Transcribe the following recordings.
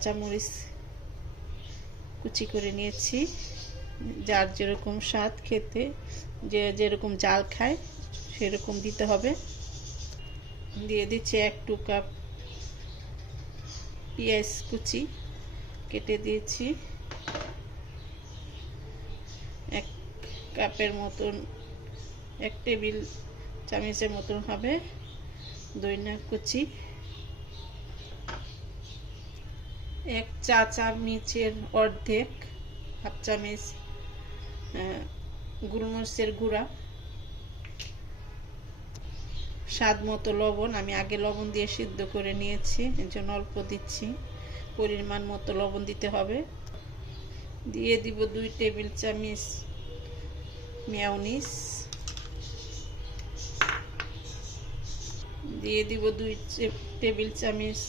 কাঁচামরিচ কুচি করে নিয়েছি, যার যেরকম স্বাদ খেতে, যে যেরকম ঝাল খায় সেরকম দিতে হবে। দিয়ে দিচ্ছি 1 কাপ পেঁয়াজ কুচি কেটে দিয়েছি। 1 কাপের মতন, 1 টেবিল চামচের মতন হবে ধনিয়া কুচি। 1 চা চামচের অর্ধেক, হাফ চামচ গোলমরিচের গুঁড়া। স্বাদ মতো লবণ, আমি আগে লবণ দিয়ে সিদ্ধ করে নিয়েছি, এর জন্য অল্প দিচ্ছি, পরিমাণ মতো লবণ দিতে হবে। দিয়ে দিব 2 টেবিল চামচ মেয়োনিজ, দিয়ে দিব 2 টেবিল চামচ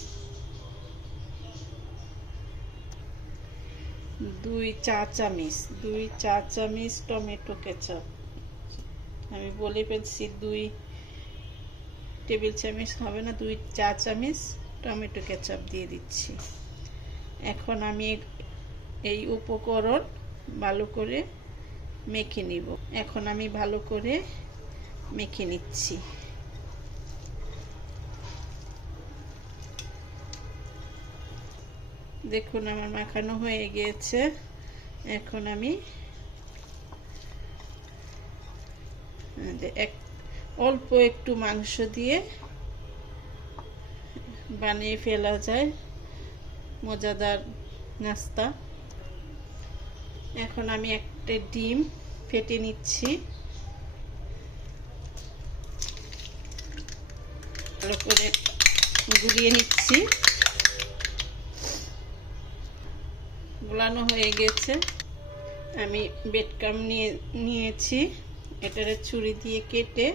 2 চা চামচ টমেটো কেচাপ। আমি বলে ফেলছি 2 টেবিল চামচ হবে না, 2 চা চামচ টমেটো কেচাপ দিয়ে দিচ্ছি। এখন আমি এই উপকরণ ভালো করে মেখে নিব। এখন আমি ভালো করে মেখে নিচ্ছি। দেখুন আমার মাখানো হয়ে গিয়েছে। এখন আমি অল্প একটু মাংস দিয়ে বানিয়ে ফেলা যায় মজাদার নাস্তা। এখন আমি একটা ডিম ফেটে নিচ্ছি, ভালো করে গুলিয়ে নিচ্ছি। গোলানো হয়ে গেছে। আমি ব্রেডক্রাম্ব নিয়েছি, এটারে ছুরি দিয়ে কেটে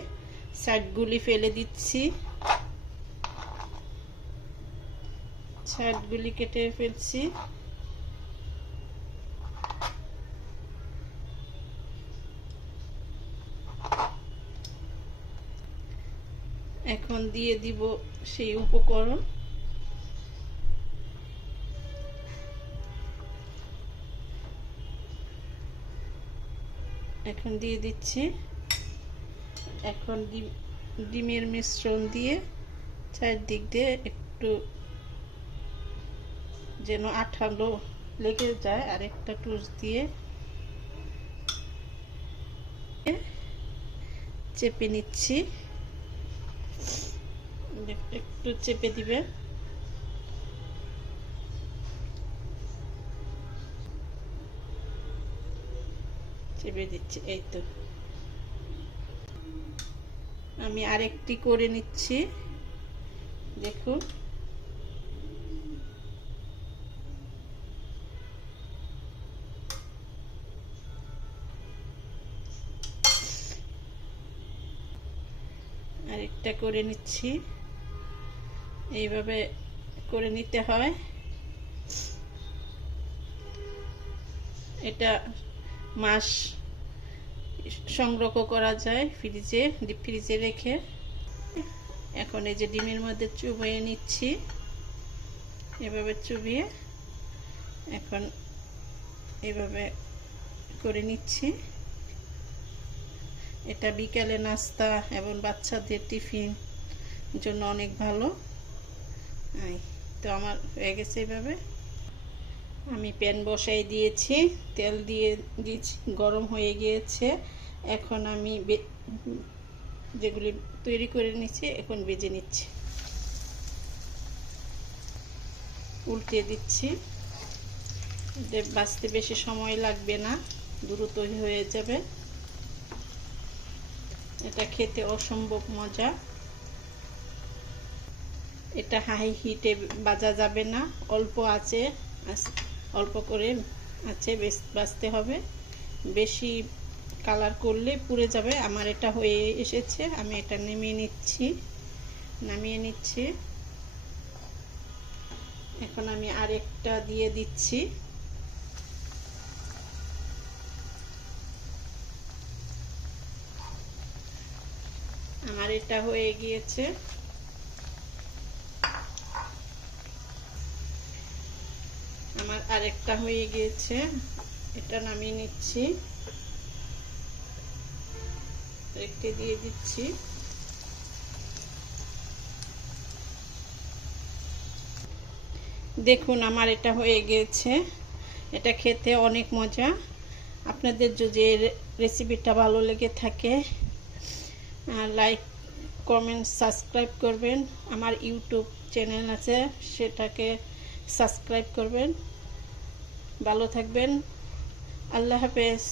সাইডগুলি ফেলে দিচ্ছি। সাইডগুলি কেটে ফেলছি। এখন দিয়ে দিব সেই উপকরণ। এখন দিয়ে দিচ্ছি। এখন ডিমের মিশ্রণ দিয়ে চারদিক দিয়ে একটু যেন আঠালো লেগে যায়, আর একটা টুস দিয়ে চেপে নিচ্ছি। একটু চেপে দিবে। চেপে দিচ্ছি, এই তো। আমি আরেকটি করে নিচ্ছি, দেখুন। আরেকটা করে নিচ্ছি, এইভাবে করে নিতে হয়। এটা মাস সংরক্ষণ করা যায় ফ্রিজে, ডিপ ফ্রিজে রেখে। এখন এই যে ডিমের মধ্যে চুবিয়ে নিচ্ছি, এভাবে চুবিয়ে এখন এভাবে করে নিচ্ছি। এটা বিকেলে নাস্তা এবং বাচ্চাদের টিফিন জন্য অনেক ভালো। তো আমার হয়ে গেছে এইভাবে। আমি প্যান বসাই দিয়েছি, তেল দিয়ে দিয়েছি, গরম হয়ে গিয়েছে। এখন আমি যেগুলি তৈরি করে নিচ্ছি এখন ভেজে নিচ্ছি। উল্টে দিচ্ছি, ভাজতে বেশি সময় লাগবে না, দ্রুত হয়ে যাবে। এটা খেতে অসম্ভব মজা। এটা হাই হিটে ভাজা যাবে না, অল্প করে আছে ভাজতে হবে। বেশি কালার করলে পুড়ে যাবে। আমার এটা হয়ে এসেছে, আমি এটা নামিয়ে নিচ্ছি। এখন আমি আরেকটা দিয়ে দিচ্ছি। আমার এটা হয়ে গিয়েছে। আরেকটা হয়ে গিয়েছে, এটা নামিয়ে নিচ্ছি, রেখে দিয়ে দিচ্ছি। দেখুন আমার এটা হয়ে গিয়েছে, এটা খেতে অনেক মজা। আপনাদের যদি রেসিপিটা ভালো লেগে থাকে লাইক কমেন্ট সাবস্ক্রাইব করবেন। আমার ইউটিউব চ্যানেল আছে, সেটাকে সাবস্ক্রাইব করবেন। ভালো থাকবেন, আল্লাহ হাফেজ।